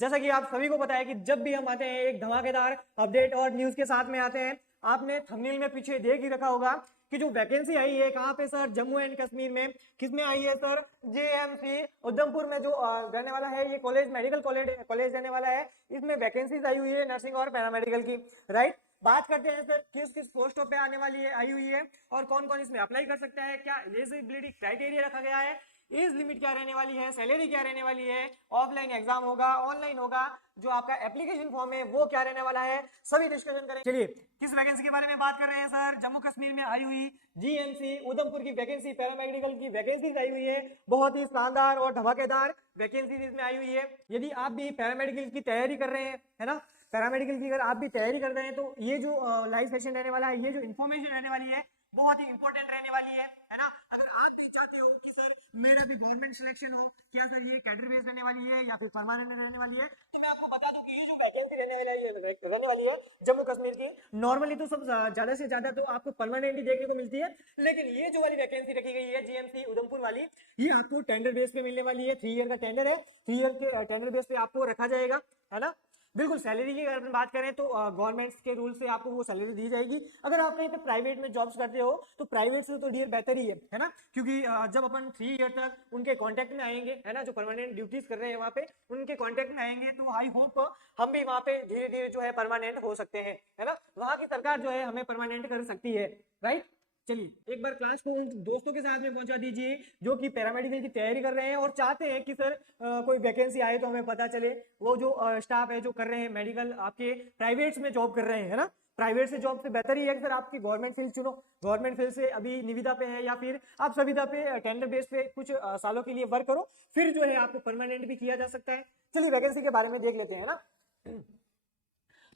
जैसा कि आप सभी को पता है कि जब भी हम आते हैं एक धमाकेदार अपडेट और न्यूज के साथ में आते हैं। आपने थंबनेल में पीछे देख ही रखा होगा कि जो वैकेंसी आई है कहाँ पे सर, जम्मू एंड कश्मीर में। किसमें आई है सर? जेएमसी उधमपुर में जो रहने वाला है ये कॉलेज, मेडिकल कॉलेज रहने वाला है। इसमें वैकेंसीज आई हुई है नर्सिंग और पैरामेडिकल की, राइट। बात करते हैं सर किस किस पोस्टों पे आने वाली है, आई हुई है और कौन कौन इसमें अप्लाई कर सकता है, क्या एलिजिबिलिटी क्राइटेरिया रखा गया है, एज लिमिट क्या रहने वाली है, सैलरी क्या रहने वाली है, ऑफलाइन एग्जाम होगा, ऑनलाइन होगा, जो आपका एप्लीकेशन फॉर्म है वो क्या रहने वाला है, सभी डिस्कशन करें। चलिए किस वैकेंसी के बारे में बात कर रहे हैं सर? जम्मू कश्मीर में आई हुई जीएमसी उधमपुर की वैकेंसी, पैरामेडिकल की वैकेंसी आई हुई है। बहुत ही शानदार और धमाकेदार वैकेंसी इसमें आई हुई है। यदि आप भी पैरामेडिकल की तैयारी कर रहे हैं, है ना, पैरामेडिकल की अगर आप भी तैयारी कर रहे हैं तो ये जो लाइव सेशन रहने वाला है, ये जो इन्फॉर्मेशन रहने वाली है बहुत ही इंपॉर्टेंट रहने वाली है ना। अगर आप भी चाहते हो कि सर मेरा भी गवर्नमेंट सिलेक्शन हो, क्या सर ये कैडर बेस रहने वाली है या फिर परमानेंट रहने वाली है, तो मैं आपको बता दूं कि ये जो वैकेंसी रहने वाली है जम्मू कश्मीर की, नॉर्मली तो सब ज्यादा से ज्यादा तो आपको परमानेंट ही देखने को मिलती है, लेकिन ये जो वाली वैकेंसी रखी गई है जीएमसी उधमपुर वाली, ये आपको टेंडर बेस पे मिलने वाली है। 3 ईयर का टेंडर है, 3 ईयर के टेंडर बेस पे आपको रखा जाएगा, है ना। बिल्कुल सैलरी की अगर बात करें तो गवर्नमेंट के रूल से आपको वो सैलरी दी जाएगी। अगर आप कहीं पे प्राइवेट में जॉब्स करते हो तो प्राइवेट से तो डियर बेहतर ही है ना, क्योंकि जब अपन 3 ईयर तक उनके कांटेक्ट में आएंगे, है ना, जो परमानेंट ड्यूटीज कर रहे हैं वहाँ पे उनके कांटेक्ट में आएंगे, तो आई होप हम भी वहाँ पे धीरे धीरे जो है परमानेंट हो सकते हैं, है ना। वहाँ की सरकार जो है हमें परमानेंट कर सकती है, राइट। चलिए एक बार क्लास को उन दोस्तों के साथ में पहुंचा दीजिए जो कि पैरामेडिकल की तैयारी कर रहे हैं और चाहते हैं कि सर कोई वैकेंसी आए तो हमें पता चले। वो जो स्टाफ है जो कर रहे हैं मेडिकल, आपके प्राइवेट्स में जॉब कर रहे हैं, है ना, प्राइवेट से जॉब से बेहतर ही है कि सर आपकी गवर्नमेंट फील्ड चुनो। गवर्नमेंट फील्ड से अभी निविदा पे है या फिर आप सविदा पे टेंडर बेस पे कुछ सालों के लिए वर्क करो, फिर जो है आपको परमानेंट भी किया जा सकता है। चलिए वैकेंसी के बारे में देख लेते हैं ना।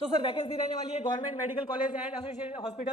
तो सर वैकेंसी रहने वाली है government medical college and associated hospital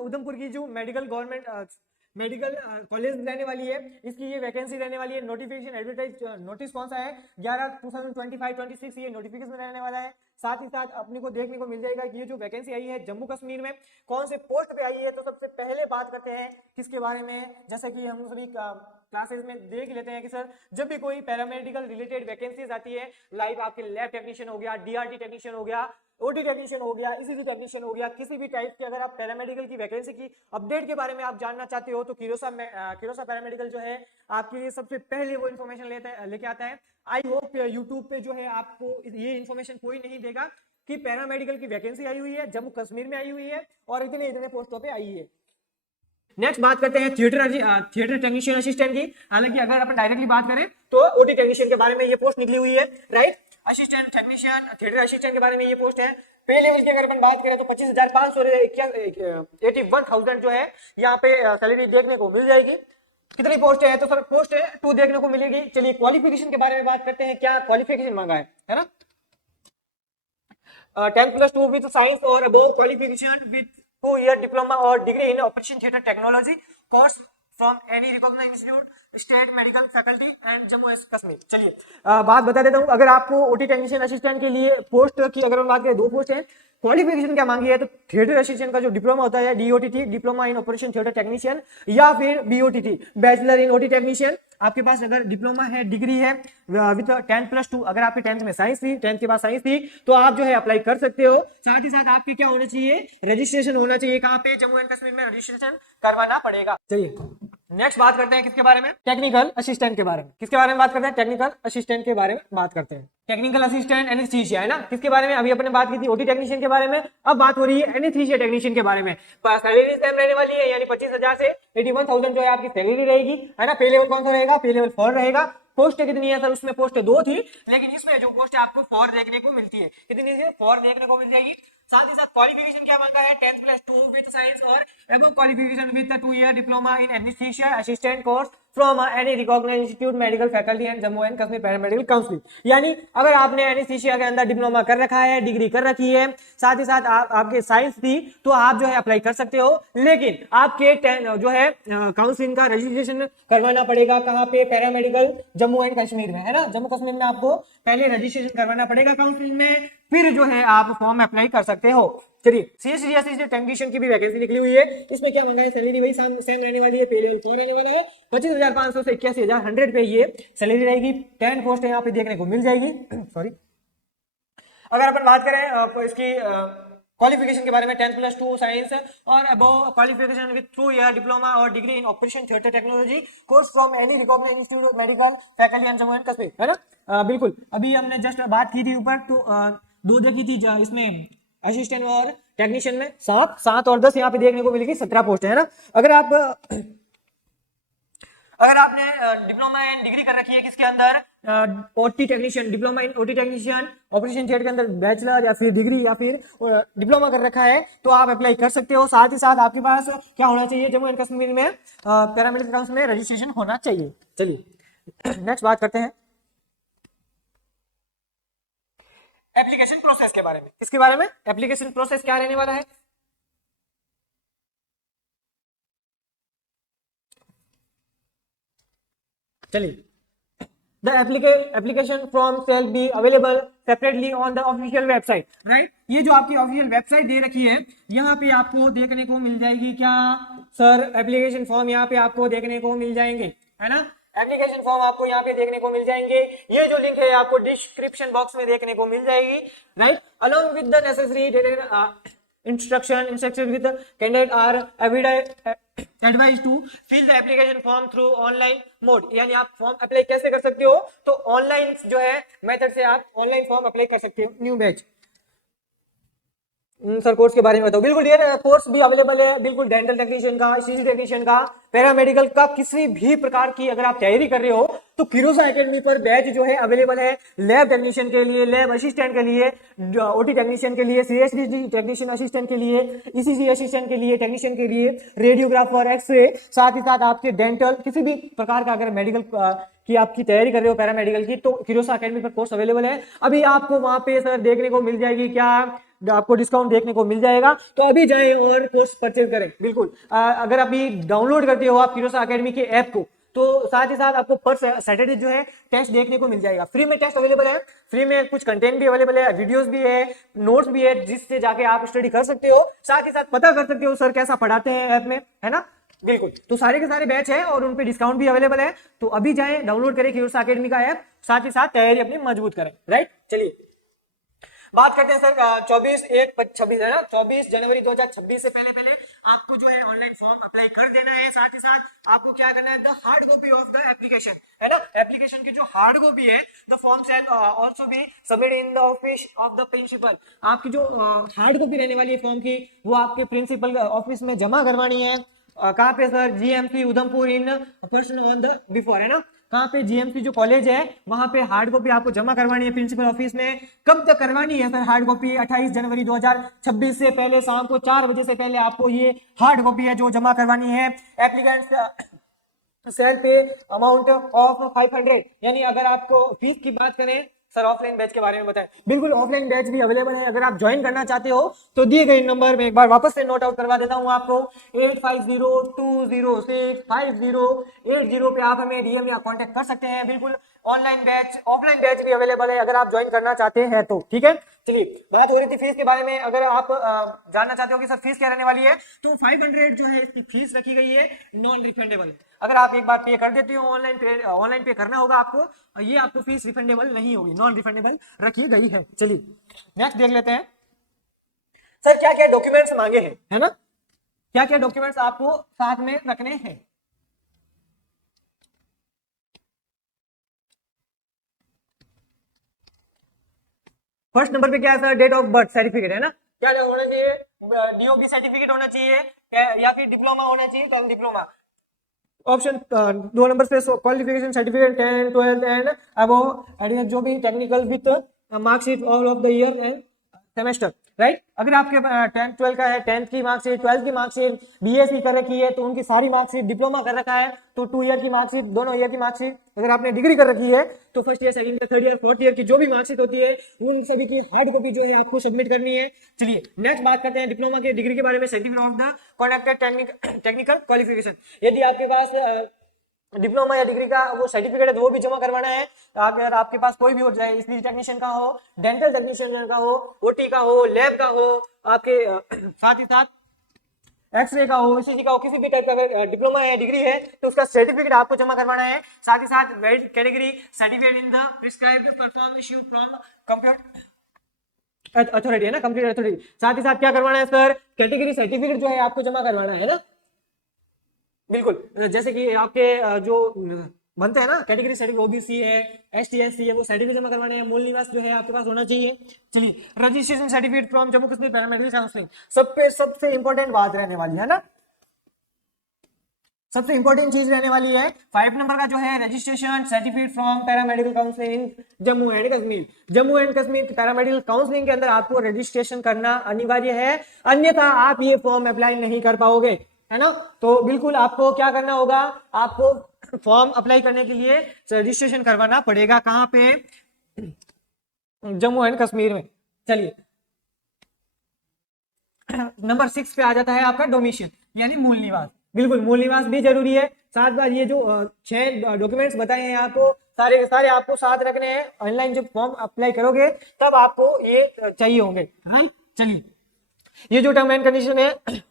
Udhampur की जो मेडिकल गवर्नमेंट मेडिकल कॉलेज रहने वाली है, इसकी ये वैकेंसी रहने वाली है। नोटिफिकेशन एडवर्टाइज नोटिस कौन सा है? 11/2025-26 ये नोटिफिकेशन रहने वाला है। साथ ही साथ अपने को देखने को मिल जाएगा कि ये जो वैकेंसी आई है जम्मू कश्मीर में कौन से पोस्ट पे आई है। तो सबसे पहले बात करते हैं किसके बारे में, जैसे कि हम सभी क्लासेस में देख लेते हैं कि सर जब भी कोई पैरामेडिकल रिलेटेड वैकेंसीज आती है, लाइक आपके लैब टेक्नीशियन हो गया, डीआरटी टेक्नीशियन हो गया, ओटी टेक्नीशियन हो गया, ईसीजी टेक्नीशियन हो गया, किसी भी टाइप के अगर आप पैरामेडिकल की वैकेंसी की अपडेट के बारे में आप जानना चाहते हो तो किरोसा पैरामेडिकल जो है आपके लिए सबसे पहले वो इन्फॉर्मेशन लेके आता है। आई होप यूट्यूब पे जो है आपको ये इन्फॉर्मेशन कोई नहीं देगा कि पैरामेडिकल की वैकेंसी आई हुई है, जम्मू कश्मीर में आई हुई है और इतने इतने पोस्टों पे आई है। नेक्स्ट बात करते हैं थिएटर टेक्नीशियन असिस्टेंट की। हालांकि अगर अपन डायरेक्टली बात करें तो ओटी टेक्नीशियन के बारे में ये पोस्ट निकली हुई है, right. Assistant technician theatre assistant के बारे में ये पोस्ट है। पे लेवल की अगर अपन बात करें तो 25,500 81,000 जो है यहाँ पे सैलरी देखने को मिल जाएगी। कितनी पोस्ट है? तो सर पोस्ट है 2 देखने को मिलेगी। चलिए क्वालिफिकेशन के बारे में बात करते हैं, क्या क्वालिफिकेशन मांगा है ना। 10+2 विद साइंस और above qualification with 2 year diploma और degree in operation theatre technology course from any recognised institute state medical faculty and Jammu and Kashmir. चलिए बात बता देता हूँ, अगर आपको ओटी टेक्नीशियन असिस्टेंट के लिए पोस्ट की अगर हम बात करें 2 पोस्ट है। क्वालिफिकेशन क्या मांगी है? तो थिएटर असिस्टेंट का जो डिप्लोमा होता है DOTT, diploma in operation theatre technician, या फिर BOTT bachelor in OT technician. आपके पास अगर डिप्लोमा है, डिग्री है विद 10+2, अगर आपके 10th में साइंस थी, 10th के बाद साइंस थी, तो आप जो है अप्लाई कर सकते हो। साथ ही साथ आपके क्या होना चाहिए? रजिस्ट्रेशन होना चाहिए। कहाँ पे? जम्मू एंड कश्मीर में रजिस्ट्रेशन करवाना पड़ेगा। चलिए नेक्स्ट बात करते हैं किसके बारे में? टेक्निकल असिस्टेंट के बारे में। किसके बारे में बात करते हैं? टेक्निकल असिस्टेंट के बारे में बात करते हैं। टेक्निकल असिस्टेंट एनेस्थीसिया, है ना। किसके बारे में? अभी अपने बात की थी ओटी टेक्नीशियन के बारे में, अब बात हो रही है एनेस्थीसिया टेक्नीशियन के बारे में। सैलरी सेम रहने वाली है, यानी 25,000 से 81,000 जो है आपकी सैलरी रहेगी, है ना। पे लेवल कौन सा रहेगा? पे लेवल 4 रहेगा। पोस्ट कितनी है सर? उसमें पोस्ट 2 थी, लेकिन इसमें जो पोस्ट आपको 4 देखने को मिलती है। कितनी है? 4 देखने को मिल जाएगी। साथ ही साथ क्वालिफिकेशन क्या मांगा है? 10+2 विद साइंस और above qualification with 2 year diploma in anaesthesia assistant course from any recognised institute medical faculty and Jammu and Kashmir paramedical council. यानी अगर आपने एनेस्थीसिया के अंदर डिप्लोमा कर रखा है, डिग्री कर रखी है, साथ ही साथ आपके साइंस थी, तो आप जो है अप्लाई कर सकते हो। लेकिन आपके जो है काउंसिल का रजिस्ट्रेशन करवाना पड़ेगा। कहाँ पे? पैरामेडिकल जम्मू एंड कश्मीर में, है ना। जम्मू कश्मीर में आपको पहले रजिस्ट्रेशन करवाना पड़ेगा काउंसिल में। फिर जो है आप फॉर्म अप्लाई कर सकते हो। चलिए सीएसडी टेक्नीशियन की भी वैकेंसी निकली हुई है। इसमें क्या मांगा है, सैलरी वही सेम रहने वाली है, पे लेवल 4 रहने वाला है, 25,500 से 81,100 पे ये सैलरी रहेगी। 10 पोस्ट यहाँ पे देखने को मिल जाएगी। सॉरी, अगर अपन बात करें इसकी क्वालिफिकेशन के बारे में, 10+2 साइंस और above qualification with 2 year diploma और degree in operation theatre technology course from any recognised institute of medical faculty and Jammu and Kashmir, है ना। बिल्कुल, अभी हमने जस्ट बात की थी ऊपर, तो 2 देखी थी इसमें असिस्टेंट और टेक्नीशियन में 7 और 10 यहाँ पे देखने को मिलेगी, 17 पोस्ट है ना। अगर आपने डिप्लोमा एंड डिग्री कर रखी है किसके अंदर, OT technician, diploma in OT technician operation theatre के अंदर बैचलर या फिर डिग्री या फिर डिप्लोमा कर रखा है, तो आप अप्लाई कर सकते हो। साथ ही साथ आपके पास क्या होना चाहिए, जम्मू एंड कश्मीर में पैरामेडिकल काउंसिल में रजिस्ट्रेशन होना चाहिए। चलिए नेक्स्ट बात करते हैं एप्लीकेशन प्रोसेस के बारे में। किसके बारे में, एप्लीकेशन प्रोसेस क्या रहने वाला है। चलिए, the application form shall be available separately on the official website, right? ये जो आपकी ऑफिशियल वेबसाइट दे रखी है, यहाँ पे आपको देखने को मिल जाएगी क्या सर, एप्लीकेशन फॉर्म यहाँ पे आपको देखने को मिल जाएंगे, है ना। एप्लीकेशन फॉर्म आपको यहाँ पे देखने को मिल जाएंगे। ये जो लिंक है आपको डिस्क्रिप्शन बॉक्स में देखने को मिल जाएगी, right. Along with the necessary instruction with the candidate are advised to fill the application form through online mode। यानी आप फॉर्म अप्लाई कैसे कर सकते हो, तो ऑनलाइन जो है मेथड से आप ऑनलाइन फॉर्म अप्लाई कर सकते हो। न्यू बैच सर कोर्स के बारे में बताओ। बिल्कुल डियर, कोर्स भी अवेलेबल है, बिल्कुल डेंटल टेक्नीशियन का, सीसी टेक्नीशियन का, पैरामेडिकल का, किसी भी प्रकार की अगर आप तैयारी कर रहे हो तो फिरोजा एकेडमी पर बैच जो है अवेलेबल है। लैब टेक्नीशियन के लिए, लैब असिस्टेंट के लिए, ओटी टेक्नीशियन के लिए, सीएसडी टेक्नीशियन असिस्टेंट के लिए, ईसीजी असिस्टेंट के लिए, टेक्नीशियन के लिए, रेडियोग्राफर, एक्सरे, साथ ही साथ आपके डेंटल, किसी भी प्रकार का अगर मेडिकल की आपकी तैयारी कर रहे हो पैरामेडिकल की, तो फिरोजा एकेडमी पर कोर्स अवेलेबल है। अभी आपको वहां पे सर देखने को मिल जाएगी क्या, आपको डिस्काउंट देखने को मिल जाएगा, तो अभी जाएं और कोर्स परचेज करें। बिल्कुल, अगर अभी डाउनलोड करते हो आप फिरोजा एकेडमी के ऐप को, तो साथ ही साथ आपको पर सैटरडे जो है टेस्ट देखने को मिल जाएगा। फ्री में टेस्ट अवेलेबल है, फ्री में कुछ कंटेंट भी अवेलेबल है, वीडियोस भी है, नोट्स भी है, जिससे जाके आप स्टडी कर सकते हो। साथ ही साथ पता कर सकते हो सर कैसा पढ़ाते हैं ऐप में, है ना। बिल्कुल, तो सारे के सारे बैच है और उन पे डिस्काउंट भी अवेलेबल है। तो अभी जाएं, डाउनलोड करें फिरोजा एकेडमी का ऐप, साथ ही साथ तैयारी अपनी मजबूत करें, राइट। चलिए बात करते हैं सर 24/1/26 है ना, 24 जनवरी 2026 से पहले आपको जो है ऑनलाइन फॉर्म अप्लाई कर देना है। साथ ही साथ आपको क्या करना है, the hard copy of the application, है ना, एप्लीकेशन की जो हार्ड कॉपी है, the form shall also be submit in the office of the principal. आपकी जो हार्ड कॉपी रहने वाली है फॉर्म की, वो आपके प्रिंसिपल ऑफिस में जमा करवानी है। कहाँ पे sir, GMC Udhampur in person on the before, है ना। कहाँ पे, जीएमसी जो कॉलेज है वहां पे हार्ड कॉपी आपको जमा करवानी है प्रिंसिपल ऑफिस में। कब तक करवानी है सर हार्ड कॉपी, 28 जनवरी 2026 से पहले, शाम को 4 बजे से पहले आपको ये हार्ड कॉपी है जो जमा करवानी है। एप्लीकेंट्स सेल पे अमाउंट ऑफ 500, यानी अगर आपको फीस की बात करें सर, ऑफलाइन बैच के बारे में बताएं। बिल्कुल, ऑफलाइन बैच भी अवेलेबल है। अगर आप ज्वाइन करना चाहते हो तो दिए गए नंबर में एक बार वापस से नोट आउट करवा देता हूं आपको, 8502065080 पे आप हमें डीएम या कांटेक्ट कर सकते हैं। बिल्कुल ऑनलाइन बैच, ऑफलाइन बैच भी अवेलेबल है अगर आप ज्वाइन करना चाहते हैं तो, ठीक है। चलिए बात हो रही थी फीस के बारे में। अगर आप जानना चाहते हो कि सर फीस क्या रहने वाली है, तो 500 जो है इसकी फीस रखी गई है, नॉन रिफंडेबल। अगर आप एक बार पे कर देते हो, ऑनलाइन पे करना होगा आपको, ये आपको फीस रिफंडेबल नहीं होगी, नॉन रिफंडेबल रखी गई है। चलिए नेक्स्ट देख लेते हैं सर क्या क्या डॉक्यूमेंट्स मांगे हैं, है ना, क्या क्या डॉक्यूमेंट्स आपको साथ में रखने हैं। फर्स्ट नंबर पे क्या है sir, date of birth certificate, है ना। क्या होना चाहिए, डीओबी सर्टिफिकेट होना चाहिए या फिर डिप्लोमा होना चाहिए, तो हम डिप्लोमा। ऑप्शन 2 नंबर पे क्वालिफिकेशन सर्टिफिकेट 10, 12 एंड अबव, जो भी technical with marksheet all of the year end semester, right. अगर आपके 10th 12 का है, 10th की मार्कशीट, 12th की मार्कशीट, बीएससी कर रखी है तो उनकी सारी मार्कशीट, डिप्लोमा कर रखा है तो 2 ईयर की मार्कशीट, दोनों ईयर की मार्कशीट। अगर आपने डिग्री कर रखी है तो first year, second year, third year, fourth year की जो भी मार्कशीट होती है उन सभी की हार्ड कॉपी जो है आपको सबमिट करनी है। चलिए नेक्स्ट बात करते हैं डिप्लोमा के डिग्री के बारे में, certificate of the कॉन्डक्टेड technical qualification. यदि आपके पास डिप्लोमा या डिग्री का वो सर्टिफिकेट है तो वो भी जमा करवाना है। अगर आपके पास कोई भी हो, चाहे स्पीच टेक्नीशियन का हो, डेंटल टेक्नीशियन का हो, ओटी का हो, लैब का हो, आपके साथ ही साथ एक्सरे का हो, ईसीजी का हो, किसी भी टाइप का अगर डिप्लोमा या डिग्री है तो उसका सर्टिफिकेट आपको जमा करवाना है। साथ ही साथ valid category certificate in the prescribed perform issue from computer authority है ना, कंप्यूटर अथॉरिटी। साथ ही साथ क्या करवाना है सर, कैटेगरी सर्टिफिकेट जो है आपको जमा करवाना है ना। बिल्कुल, जैसे कि आपके जो बनते हैं ना कैटेगरी सर्टिफिकेट, ओबीसी है, एसटी एससी है, वो सर्टिफिकेट जमा करवाने हैं। मूल निवास जो है आपके पास होना चाहिए। चलिए, registration certificate from Jammu Kashmir paramedical counselling, सबसे इंपॉर्टेंट बात रहने वाली है ना, सबसे इंपॉर्टेंट चीज रहने वाली है 5 नंबर का जो है registration certificate from paramedical counselling Jammu and Kashmir. Jammu and Kashmir paramedical counselling के अंदर आपको रजिस्ट्रेशन करना अनिवार्य है, अन्यथा आप ये फॉर्म अप्लाई नहीं कर पाओगे, है ना। तो बिल्कुल आपको क्या करना होगा, आपको फॉर्म अप्लाई करने के लिए रजिस्ट्रेशन करवाना पड़ेगा। कहां पे, जम्मू एंड कश्मीर में। चलिए, नंबर 6 पे आ जाता है आपका डोमिशियल यानी मूल निवास। बिल्कुल, मूल निवास भी जरूरी है। साथ बार ये जो 6 डॉक्यूमेंट्स बताए हैं आपको, सारे के सारे आपको साथ रखने हैं। ऑनलाइन जब फॉर्म अप्लाई करोगे तब आपको ये चाहिए होंगे, राइट। चलिए, ये जो टर्म एंड कंडीशन है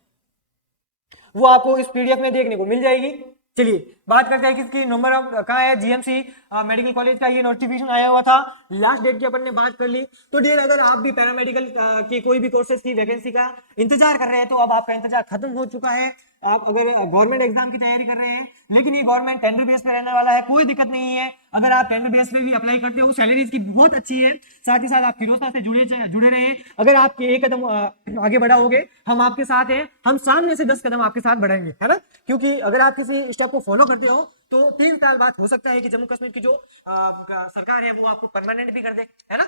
वो आपको इस पीडीएफ में देखने को मिल जाएगी। चलिए, बात करते हैं किसकी, नंबर ऑफ कहाँ है, जीएमसी मेडिकल कॉलेज का ये नोटिफिकेशन आया हुआ था। लास्ट डेट की अपन ने बात कर ली। तो डियर, अगर आप भी पैरामेडिकल की कोई भी कोर्सेज की वैकेंसी का इंतजार कर रहे हैं तो अब आपका इंतजार खत्म हो चुका है। आप अगर गवर्नमेंट एग्जाम की तैयारी कर रहे हैं, लेकिन ये गवर्नमेंट टेंडर बेस पे रहने वाला है, कोई दिक्कत नहीं है। अगर आप टेंडर बेस पे भी अप्लाई करते हो, सैलरी इसकी बहुत अच्छी है। साथ ही साथ आप फिरोजशाह से जुड़े रहे। अगर आप एक कदम आगे बढ़ाओगे, हम आपके साथ हैं, हम सामने से 10 कदम आपके साथ बढ़ेंगे, है ना। क्योंकि अगर आप किसी स्टेप को फॉलो करते हो तो 3 साल बाद हो सकता है कि जम्मू कश्मीर की जो सरकार है वो आपको परमानेंट भी कर दे, है ना।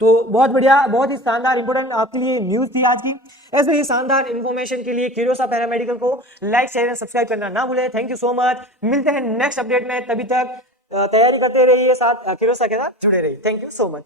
तो बहुत बढ़िया, बहुत ही शानदार इंपोर्टेंट आपके लिए न्यूज थी आज की। ऐसे ही शानदार इन्फॉर्मेशन के लिए क्यूरोसा पैरामेडिकल को लाइक, शेयर एंड सब्सक्राइब करना ना भूलें। Thank you so much. मिलते हैं नेक्स्ट अपडेट में, तभी तक तैयारी करते रहिए, साथ क्यूरोसा के साथ जुड़े रहिए। Thank you so much.